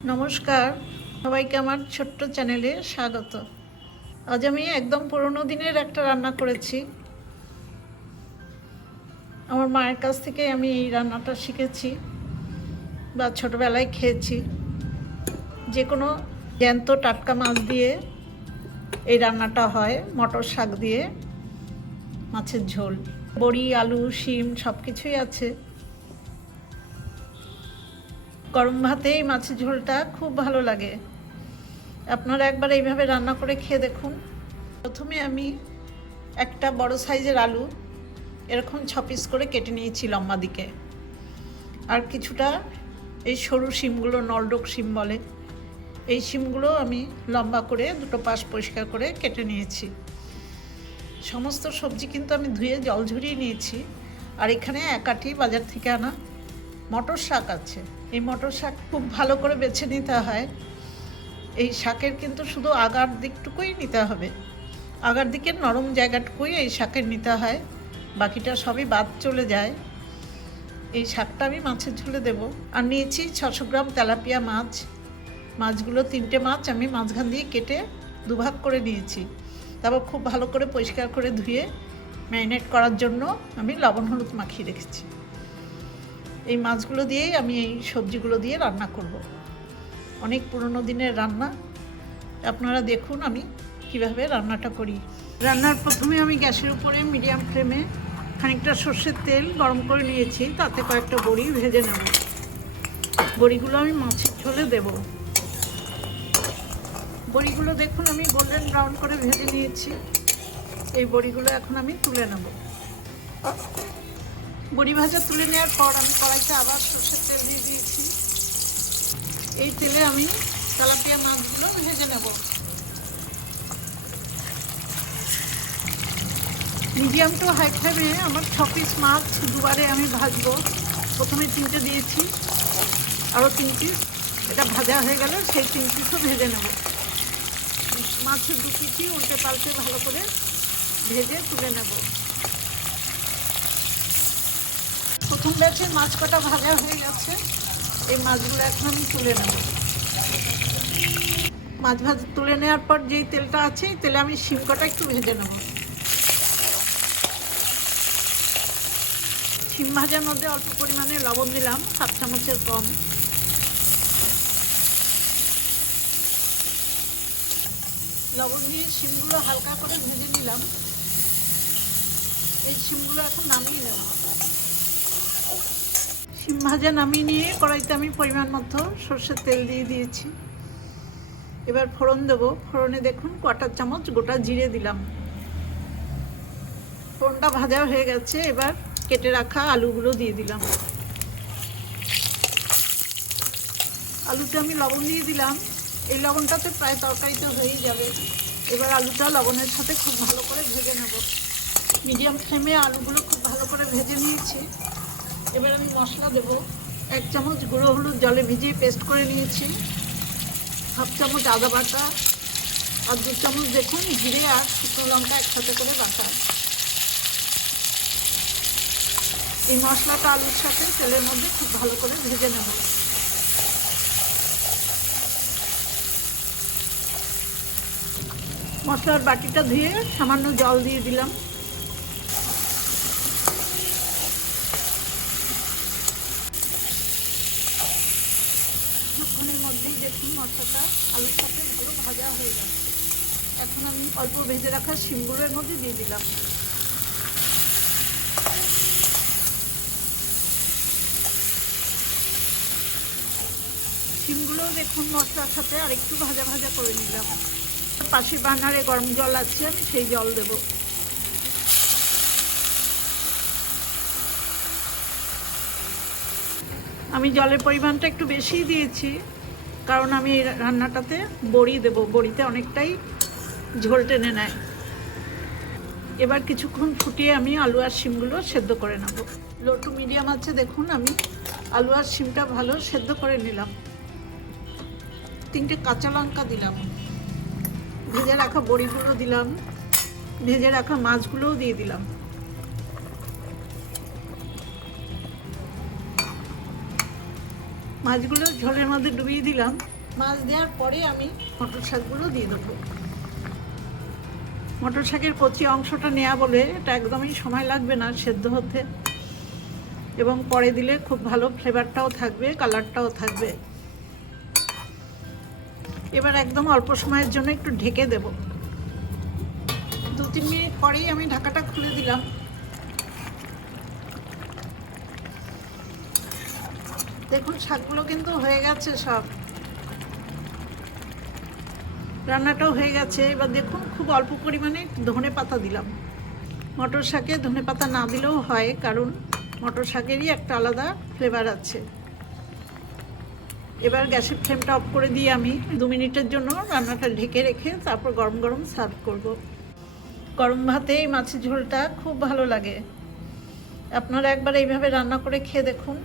নমস্কার, সবাইকে আমার ছোট্ট চ্যানেলে স্বাগত। আজ আমি একদম পুরনো দিনের একটা রান্না করেছি। আমার মায়ের কাছ থেকে আমি এই রান্নাটা শিখেছি বা ছোটোবেলায় খেয়েছি। যে কোনো জ্যান্ত টাটকা মাছ দিয়ে এই রান্নাটা হয়, মটর শাক দিয়ে মাছের ঝোল, বড়ি, আলু, শিম সব কিছুই আছে। গরম ভাতে এই মাছের ঝোলটা খুব ভালো লাগে। আপনারা একবার এইভাবে রান্না করে খেয়ে দেখুন। প্রথমে আমি একটা বড় সাইজের আলু এরকম 6 পিস করে কেটে নিয়েছি লম্বা দিকে, আর কিছুটা এই সরু শিমগুলো, নলডোক শিম বলে, এই শিমগুলো আমি লম্বা করে দুটো পাশ পরিষ্কার করে কেটে নিয়েছি। সমস্ত সবজি কিন্তু আমি ধুয়ে জল ঝরিয়ে নিয়েছি। আর এখানে এক আঁটি বাজার থেকে আনা মটর শাক আছে। এই মটর শাক খুব ভালো করে বেছে নিতে হয়। এই শাকের কিন্তু শুধু আগার দিকটুকুই নিতে হবে, আগার দিকের নরম জায়গাটুকুই এই শাকের নিতে হয়, বাকিটা সবই বাদ চলে যায়। এই শাকটা আমি মাছের ঝোলে দেব। আর নিয়েছি 600 গ্রাম তেলাপিয়া মাছ। মাছগুলো 3টে মাছ আমি মাঝখান দিয়ে কেটে দুভাগ করে নিয়েছি। তারপর খুব ভালো করে পরিষ্কার করে ধুয়ে ম্যারিনেট করার জন্য আমি লবণ হলুদ মাখিয়ে রেখেছি। এই মাছগুলো দিয়েই আমি এই সবজিগুলো দিয়ে রান্না করব। অনেক পুরনো দিনের রান্না, আপনারা দেখুন আমি কিভাবে রান্নাটা করি। রান্নার প্রথমে আমি গ্যাসের উপরে মিডিয়াম ফ্লেমে খানিকটা সর্ষের তেল গরম করে নিয়েছি, তাতে কয়েকটা বড়ি ভেজে নেব। বড়িগুলো আমি মাছের ঝোলে দেব। বড়িগুলো দেখুন আমি গোল্ডেন ব্রাউন করে ভেজে নিয়েছি। এই বড়িগুলো এখন আমি তুলে নেব। বড়ি ভাজা তুলে নেওয়ার পর আমি কড়াইতে আবার সর্ষের তেল দিয়ে দিয়েছি। এই তেলে আমি তেলাপিয়া মাছগুলো ভেজে নেব। মিডিয়াম টু হাই ফ্লেমে আমার 6 পিস মাছ দুবারে আমি ভাজবো। প্রথমে 3টে দিয়েছি, আরও 3 পিস, এটা ভাজা হয়ে গেলে সেই 3 পিসও ভেজে নেব। মাছের 2 পিসই উল্টে পাল্টে ভালো করে ভেজে তুলে নেব। প্রথম ব্যাচের মাছ কটা ভাজা হয়ে গেছে, এই মাছগুলো এখন আমি তুলে নেব। মাছ ভাজা তুলে নেওয়ার পর যেই তেলটা আছে, এই তেলে আমি শিম কটা একটু ভেজে নেব। শিম ভাজার মধ্যে অল্প পরিমাণে লবণ দিলাম, 7 চামচের কম। লবণ দিয়ে শিমগুলো হালকা করে ভেজে নিলাম। এই শিমগুলো এখন নামিয়ে নেব। শিম ভাজা নামিয়ে নিয়ে কড়াইতে আমি পরিমাণ মতো সর্ষের তেল দিয়ে দিয়েছি। এবার ফোড়ন দেবো। ফোড়নে দেখুন 1/4 চামচ গোটা জিরে দিলাম। ফোড়নটা ভাজা হয়ে গেছে, এবার কেটে রাখা আলুগুলো দিয়ে দিলাম। আলুতে আমি লবণ দিয়ে দিলাম। এই লবণটাতে প্রায় তরকারিতে হয়েই যাবে। এবার আলুটা লবণের সাথে খুব ভালো করে ভেজে নেব। মিডিয়াম ফ্লেমে আলুগুলো খুব ভালো করে ভেজে নিয়েছি। এবার আমি মশলা দেব। 1 চামচ গুঁড়ো হলুদ জলে ভিজিয়ে পেস্ট করে নিয়েছি, 1/2 চামচ আদা বাটা, আর 2 চামচ দেখুন জিরে আর শুকনো লঙ্কা একসাথে করে বাটা। এই মশলাটা আলুর সাথে তেলের মধ্যে খুব ভালো করে ভেজে নেব। মশলার বাটিটা ধুয়ে সামান্য জল দিয়ে দিলাম। কিছুক্ষণের মধ্যেই দেখুন মশলাটা আলুর সাথে ভালো ভাজা হয়ে যাচ্ছে। এখন আমি অল্প ভেজে রাখা শিমগুলোর মধ্যে দিয়ে দিলাম। শিমগুলো দেখুন মশলার সাথে আর একটু ভাজা ভাজা করে নিলাম। পাশের বার্নারে গরম জল আছে, আমি সেই জল দেব। আমি জলের পরিমাণটা একটু বেশিই দিয়েছি, কারণ আমি এই রান্নাটাতে বড়ি দেব। বড়িতে অনেকটাই ঝোল টেনে নেয়। এবার কিছুক্ষণ ফুটিয়ে আমি আলু আর শিমগুলো সেদ্ধ করে নেব। লো টু মিডিয়াম আছে, দেখুন আমি আলু আর শিমটা ভালো সেদ্ধ করে নিলাম। 3টে কাঁচা লঙ্কা দিলাম, ভেজে রাখা বড়িগুলো দিলাম, ভেজে রাখা মাছগুলোও দিয়ে দিলাম। মাছগুলো ঝোলের মধ্যে ডুবিয়ে দিলাম। মাছ দেওয়ার পরে আমি মটর শাকগুলো দিয়ে দেবো। মটর শাকের কচি অংশটা নেওয়া বলে এটা একদমই সময় লাগবে না সেদ্ধ হতে, এবং পরে দিলে খুব ভালো ফ্লেভারটাও থাকবে, কালারটাও থাকবে। এবার একদম অল্প সময়ের জন্য একটু ঢেকে দেব। 2-3 মিনিট পরেই আমি ঢাকাটা খুলে দিলাম। দেখুন শাকগুলো কিন্তু হয়ে গেছে, সব রান্নাটাও হয়ে গেছে। এবার দেখুন খুব অল্প পরিমাণে ধনে পাতা দিলাম। মটর শাকে ধনে পাতা না দিলেও হয়, কারণ মটর শাকেরই একটা আলাদা ফ্লেভার আছে। এবার গ্যাসের ফ্লেমটা অফ করে দিয়ে আমি 2 মিনিটের জন্য রান্নাটা ঢেকে রেখে তারপর গরম গরম সার্ভ করব। গরম ভাতে এই মাছের ঝোলটা খুব ভালো লাগে। আপনারা একবার এইভাবে রান্না করে খেয়ে দেখুন।